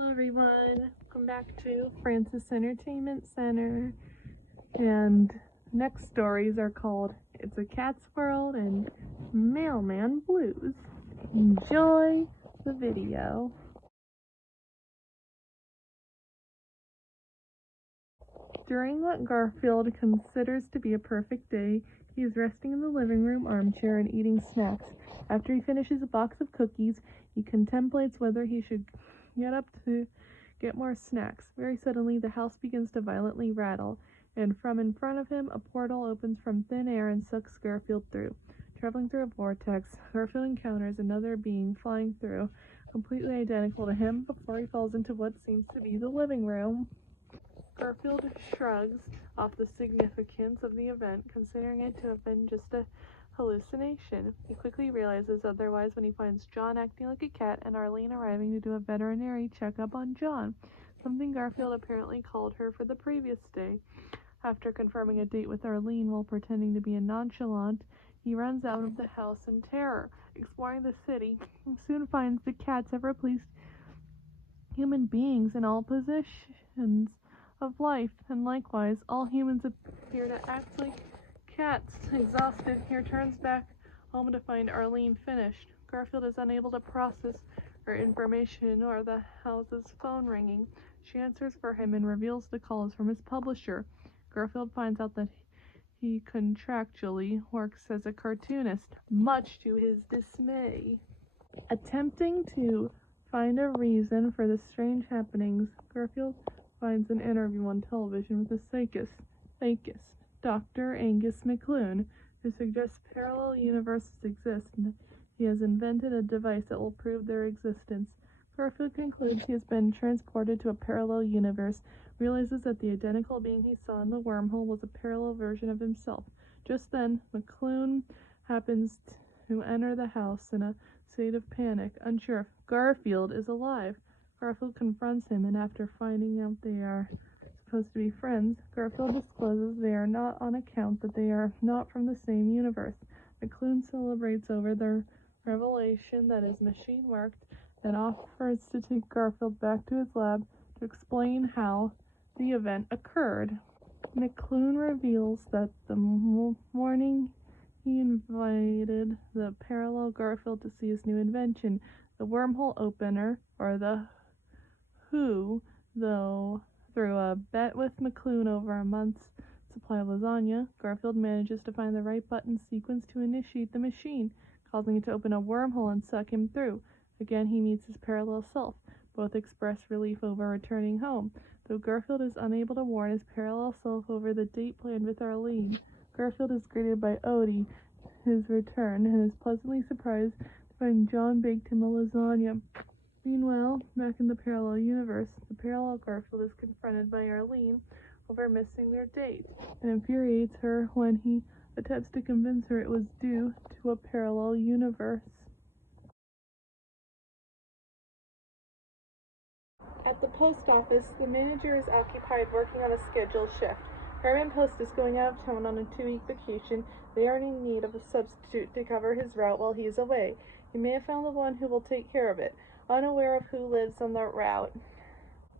Hello everyone, welcome back to Francis Entertainment Center, and next stories are called It's a Cat's World and Mailman Blues. Enjoy the video. During what Garfield considers to be a perfect day, he is resting in the living room armchair and eating snacks. After he finishes a box of cookies, he contemplates whether he should get up to get more snacks. Very suddenly, the house begins to violently rattle, and from in front of him, a portal opens from thin air and sucks Garfield through. Traveling through a vortex, Garfield encounters another being flying through, completely identical to him, before he falls into what seems to be the living room. Garfield shrugs off the significance of the event, considering it to have been just a hallucination. He quickly realizes otherwise when he finds John acting like a cat and Arlene arriving to do a veterinary checkup on John, something Garfield apparently called her for the previous day. After confirming a date with Arlene while pretending to be a nonchalant, he runs out of the house in terror, exploring the city, and soon finds the cats have replaced human beings in all positions of life, and likewise, all humans appear to act like cats. Exhausted, he returns back home to find Arlene finished. Garfield is unable to process her information or the house's phone ringing. She answers for him and reveals the call is from his publisher. Garfield finds out that he contractually works as a cartoonist, much to his dismay. Attempting to find a reason for the strange happenings, Garfield finds an interview on television with a psychist, Dr. Angus McClune, who suggests parallel universes exist and he has invented a device that will prove their existence. Garfield concludes he has been transported to a parallel universe, realizes that the identical being he saw in the wormhole was a parallel version of himself. Just then, McClune happens to enter the house in a state of panic, unsure if Garfield is alive. Garfield confronts him, and after finding out they are supposed to be friends, Garfield discloses they are not on account that they are not from the same universe. McClune celebrates over their revelation that is machine-worked, then offers to take Garfield back to his lab to explain how the event occurred. McClune reveals that the morning he invited the parallel Garfield to see his new invention, the wormhole opener, or the Who, though through a bet with McClune over a month's supply of lasagna, Garfield manages to find the right button sequence to initiate the machine, causing it to open a wormhole and suck him through. Again, he meets his parallel self. Both express relief over returning home, though Garfield is unable to warn his parallel self over the date planned with Arlene. Garfield is greeted by Odie, his return, and is pleasantly surprised to find John baked him a lasagna. Meanwhile, back in the parallel universe, the parallel Garfield is confronted by Arlene over missing their date, and infuriates her when he attempts to convince her it was due to a parallel universe. At the post office, the manager is occupied working on a scheduled shift. Herman Post is going out of town on a 2-week vacation. They are in need of a substitute to cover his route while he is away. He may have found the one who will take care of it, unaware of who lives on that route.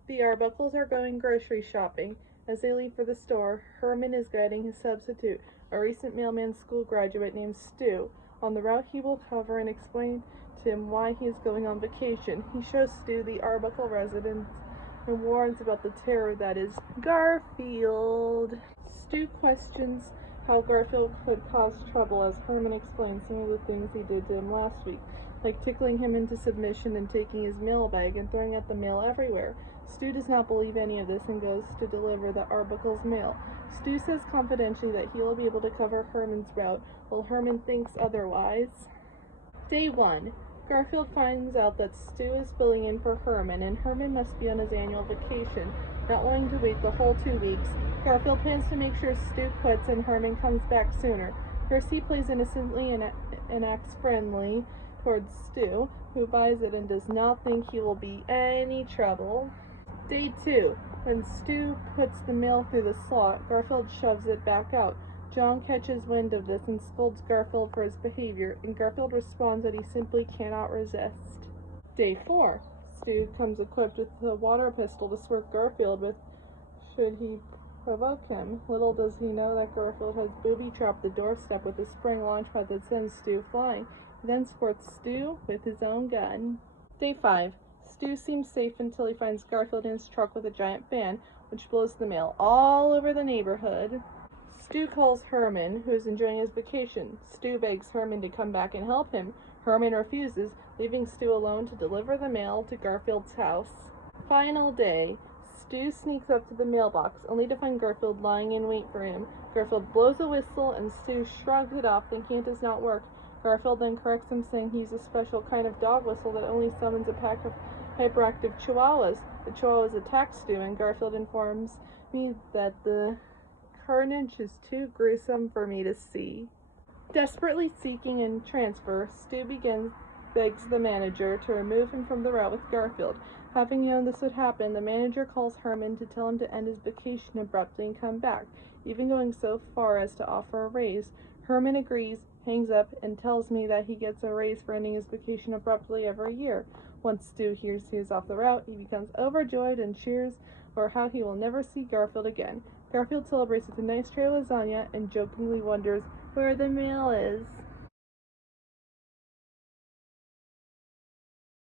The Arbuckles are going grocery shopping. As they leave for the store, Herman is guiding his substitute, a recent mailman school graduate named Stu, on the route he will cover and explain to him why he is going on vacation. He shows Stu the Arbuckle residence and warns about the terror that is Garfield. Stu questions how Garfield could cause trouble as Herman explains some of the things he did to him last week, like tickling him into submission and taking his mail bag and throwing out the mail everywhere. Stu does not believe any of this and goes to deliver the Arbuckle's mail. Stu says confidentially that he will be able to cover Herman's route, while Herman thinks otherwise. Day 1. Garfield finds out that Stu is filling in for Herman, and Herman must be on his annual vacation. Not wanting to wait the whole 2 weeks, Garfield plans to make sure Stu quits and Herman comes back sooner. First, he plays innocently and acts friendly towards Stu, who buys it and does not think he will be any trouble. Day 2. When Stu puts the mail through the slot, Garfield shoves it back out. John catches wind of this and scolds Garfield for his behavior, and Garfield responds that he simply cannot resist. Day 4. Stu comes equipped with a water pistol to squirt Garfield with should he provoke him. Little does he know that Garfield has booby-trapped the doorstep with a spring launch pad that sends Stu flying. He then squirts Stu with his own gun. Day 5. Stu seems safe until he finds Garfield in his truck with a giant fan, which blows the mail all over the neighborhood. Stu calls Herman, who is enjoying his vacation. Stu begs Herman to come back and help him. Herman refuses, leaving Stu alone to deliver the mail to Garfield's house. Final day. Stu sneaks up to the mailbox, only to find Garfield lying in wait for him. Garfield blows a whistle, and Stu shrugs it off, thinking it does not work. Garfield then corrects him, saying he's a special kind of dog whistle that only summons a pack of hyperactive chihuahuas. The chihuahuas attack Stu, and Garfield informs me that the carnage is too gruesome for me to see. Desperately seeking a transfer, Stu begs the manager to remove him from the route with Garfield. Having known this would happen, the manager calls Herman to tell him to end his vacation abruptly and come back, even going so far as to offer a raise. Herman agrees, hangs up, and tells me that he gets a raise for ending his vacation abruptly every year. Once Stu hears he is off the route, he becomes overjoyed and cheers for how he will never see Garfield again. Garfield celebrates with a nice tray of lasagna and jokingly wonders where the mail is.